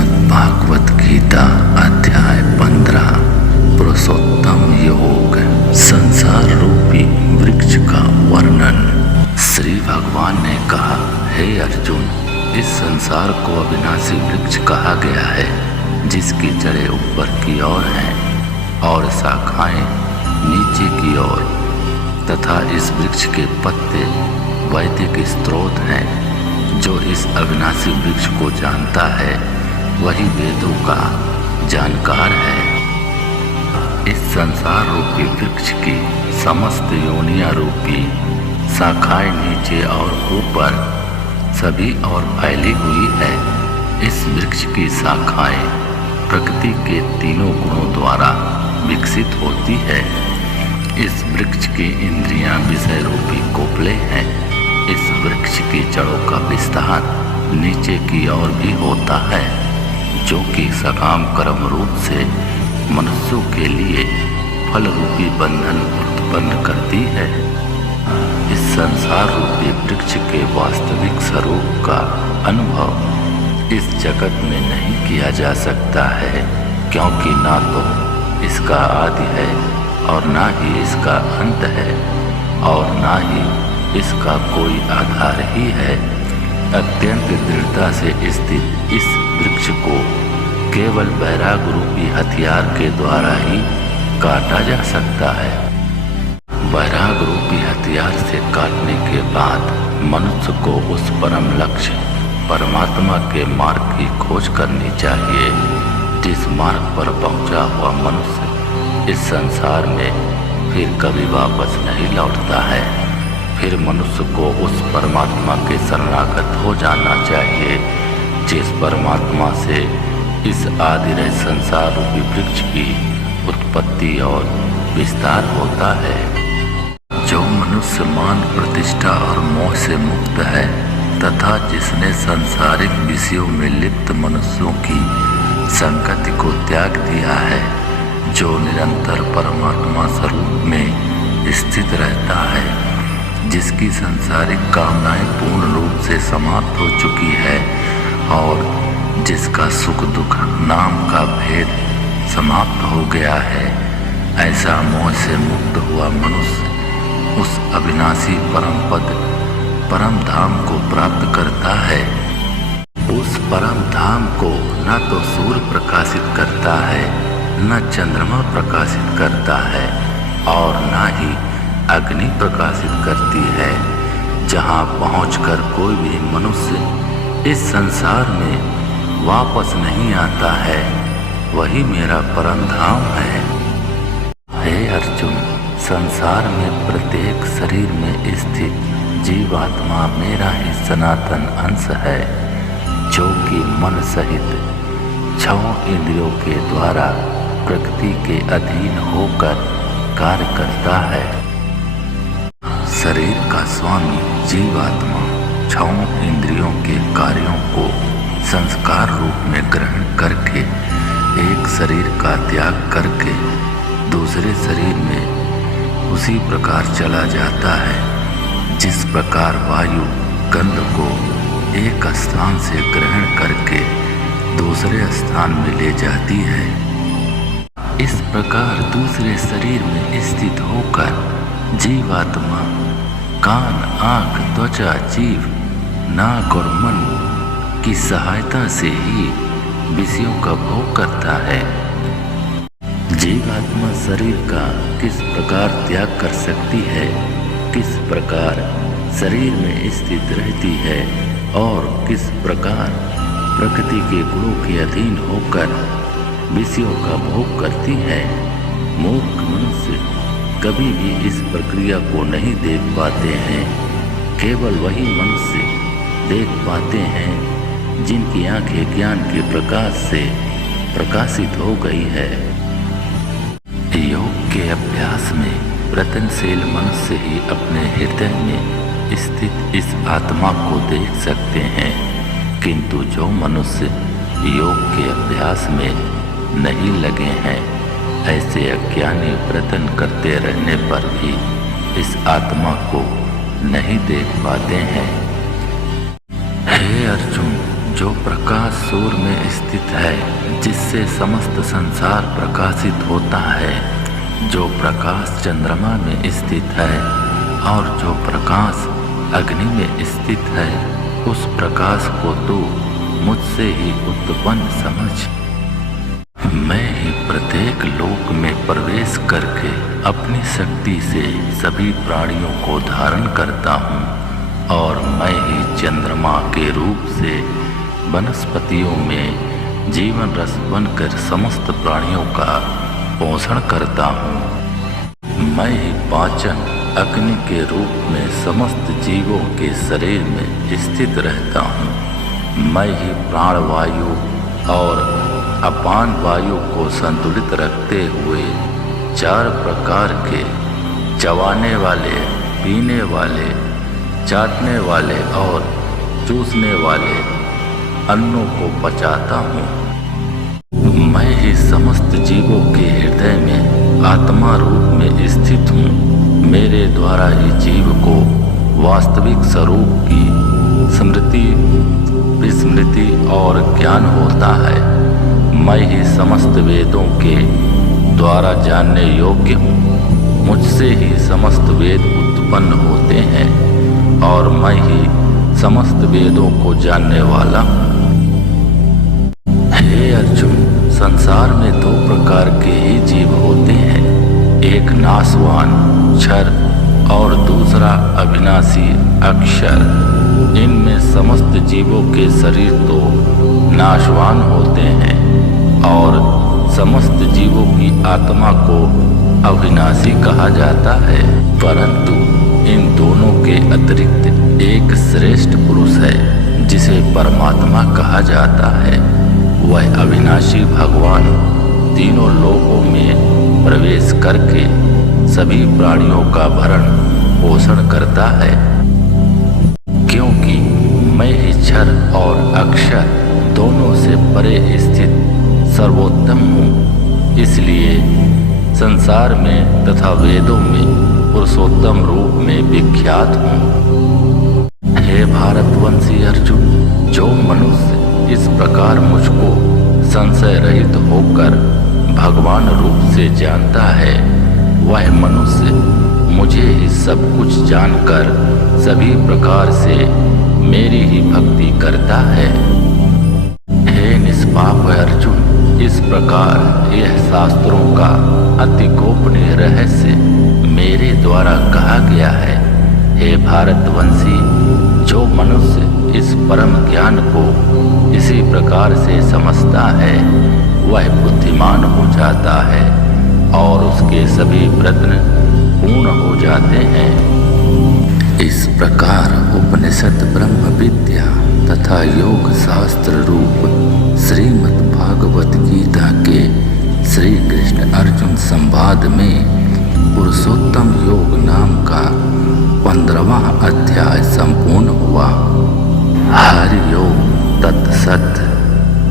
श्रीमद्भागवत गीता अध्याय 15 पुरुषोत्तम योग संसार रूपी वृक्ष का वर्णन। श्री भगवान ने कहा, हे अर्जुन, इस संसार को अविनाशी वृक्ष कहा गया है, जिसकी जड़ें ऊपर की ओर हैं और शाखाएं नीचे की ओर, तथा इस वृक्ष के पत्ते वैदिक स्रोत हैं। जो इस अविनाशी वृक्ष को जानता है वही वेदों का जानकार है। इस संसार रूपी वृक्ष की समस्त योनियां रूपी शाखाएं नीचे और ऊपर सभी और फैली हुई है। इस वृक्ष की शाखाएं प्रकृति के तीनों गुणों द्वारा विकसित होती है। इस वृक्ष की इंद्रियां विषय रूपी कोपले हैं। इस वृक्ष की जड़ों का विस्तार नीचे की ओर भी होता है, जो कि सकाम कर्म रूप से मनुष्यों के लिए फल रूपी बंधन उत्पन्न करती है। इस संसार रूपी वृक्ष के वास्तविक स्वरूप का अनुभव इस जगत में नहीं किया जा सकता है, क्योंकि ना तो इसका आदि है और ना ही इसका अंत है और ना ही इसका कोई आधार ही है। अत्यंत दृढ़ता से स्थित इस वृक्ष को केवल वैराग रूपी हथियार के द्वारा ही काटा जा सकता है। वैराग रूपी हथियार से काटने के बाद मनुष्य को उस परम लक्ष्य परमात्मा के मार्ग की खोज करनी चाहिए, जिस मार्ग पर पहुंचा हुआ मनुष्य इस संसार में फिर कभी वापस नहीं लौटता है। फिर मनुष्य को उस परमात्मा के शरणागत हो जाना चाहिए, जिस परमात्मा से इस आदिरह संसार रूपी वृक्ष की उत्पत्ति और विस्तार होता है। जो मनुष्य मान प्रतिष्ठा और मोह से मुक्त है तथा जिसने सांसारिक विषयों में लिप्त मनुष्यों की संगति को त्याग दिया है, जो निरंतर परमात्मा स्वरूप में स्थित रहता है, जिसकी सांसारिक कामनाएं पूर्ण रूप से समाप्त हो चुकी है और जिसका सुख दुख नाम का भेद समाप्त हो गया है, ऐसा मोह से मुक्त हुआ मनुष्य उस अविनाशी परम पद परम धाम को प्राप्त करता है। उस परम धाम को न तो सूर्य प्रकाशित करता है, न चंद्रमा प्रकाशित करता है और न ही अग्नि प्रकाशित करती है। जहाँ पहुंचकर कोई भी मनुष्य इस संसार में वापस नहीं आता है, वही मेरा परम धाम है। हे अर्जुन, संसार में प्रत्येक शरीर में स्थित जीवात्मा मेरा ही सनातन अंश है, जो कि मन सहित 6 इंद्रियों के द्वारा प्रकृति के अधीन होकर कार्य करता है। शरीर का स्वामी जीवात्मा 6 इंद्रियों के कार्यों को संस्कार रूप में ग्रहण करके एक शरीर का त्याग करके दूसरे शरीर में उसी प्रकार चला जाता है, जिस प्रकार वायु गंध को एक स्थान से ग्रहण करके दूसरे स्थान में ले जाती है। इस प्रकार दूसरे शरीर में स्थित होकर जीवात्मा कान, आँख, त्वचा, जीव, नाक और मन की सहायता से ही विषयों का भोग करता है। जीवात्मा शरीर का किस प्रकार त्याग कर सकती है, किस प्रकार शरीर में स्थित रहती है और किस प्रकार प्रकृति के गुणों के अधीन होकर विषयों का भोग करती है, मूर्ख मनुष्य कभी भी इस प्रक्रिया को नहीं देख पाते हैं। केवल वही मनुष्य देख पाते हैं जिनकी आंखें ज्ञान के प्रकाश से प्रकाशित हो गई है। योग के अभ्यास में प्रयत्नशील मनुष्य ही अपने हृदय में स्थित इस आत्मा को देख सकते हैं, किंतु जो मनुष्य योग के अभ्यास में नहीं लगे हैं, ऐसे अज्ञानी प्रयत्न करते रहने पर भी इस आत्मा को नहीं देख पाते हैं। हे अर्जुन, जो प्रकाश सूर्य में स्थित है, जिससे समस्त संसार प्रकाशित होता है, जो प्रकाश चंद्रमा में स्थित है और जो प्रकाश अग्नि में स्थित है, उस प्रकाश को तू मुझसे ही उत्पन्न समझ। मैं ही प्रत्येक लोक में प्रवेश करके अपनी शक्ति से सभी प्राणियों को धारण करता हूँ और मैं ही चंद्रमा के रूप से वनस्पतियों में जीवन रस बनकर समस्त प्राणियों का पोषण करता हूँ। मैं ही पाचन अग्नि के रूप में समस्त जीवों के शरीर में स्थित रहता हूँ। मैं ही प्राणवायु और अपान वायु को संतुलित रखते हुए 4 प्रकार के चबाने वाले, पीने वाले, चाटने वाले और चूसने वाले अन्नों को पचाता हूँ। मैं ही समस्त जीवों के हृदय में आत्मा रूप में स्थित हूँ। मेरे द्वारा ही जीव को वास्तविक स्वरूप की स्मृति, विस्मृति और ज्ञान होता है। मैं ही समस्त वेदों के द्वारा जानने योग्य हूँ। मुझसे ही समस्त वेद उत्पन्न होते हैं और मैं ही समस्त वेदों को जानने वाला हूँ। हे अर्जुन, संसार में 2 प्रकार के ही जीव होते हैं, एक नाशवान क्षर और दूसरा अविनाशी अक्षर। इनमें समस्त जीवों के शरीर तो नाशवान होते हैं और समस्त जीवों की आत्मा को अविनाशी कहा जाता है, परंतु इन दोनों के अतिरिक्त एक श्रेष्ठ पुरुष है जिसे परमात्मा कहा जाता है। वह अविनाशी भगवान तीनों लोकों में प्रवेश करके सभी प्राणियों का भरण पोषण करता है। क्योंकि मैं ही क्षर और अक्षर दोनों से परे स्थित सर्वोत्तम हूँ, इसलिए संसार में तथा वेदों में पुरुषोत्तम रूप में विख्यात हूँ। हे भारतवंशी अर्जुन, जो मनुष्य इस प्रकार मुझको संशय रहित होकर भगवान रूप से जानता है, वह मनुष्य मुझे ही सब कुछ जानकर सभी प्रकार से मेरी ही भक्ति करता है। हे निष्पाप अर्जुन, इस प्रकार यह शास्त्रों का अति गोपनीय रहस्य मेरे द्वारा कहा गया है। हे भारतवंशी, जो मनुष्य इस परम ज्ञान को इसी प्रकार से समझता है, वह बुद्धिमान हो जाता है और उसके सभी प्रयत्न पूर्ण हो जाते हैं। इस प्रकार उपनिषद ब्रह्म विद्या तथा योग शास्त्र रूप श्रीमद् भागवत गीता के श्री कृष्ण अर्जुन संवाद में पुरुषोत्तम योग नाम का 15वां अध्याय संपूर्ण हुआ। हरि ओम तत्सत।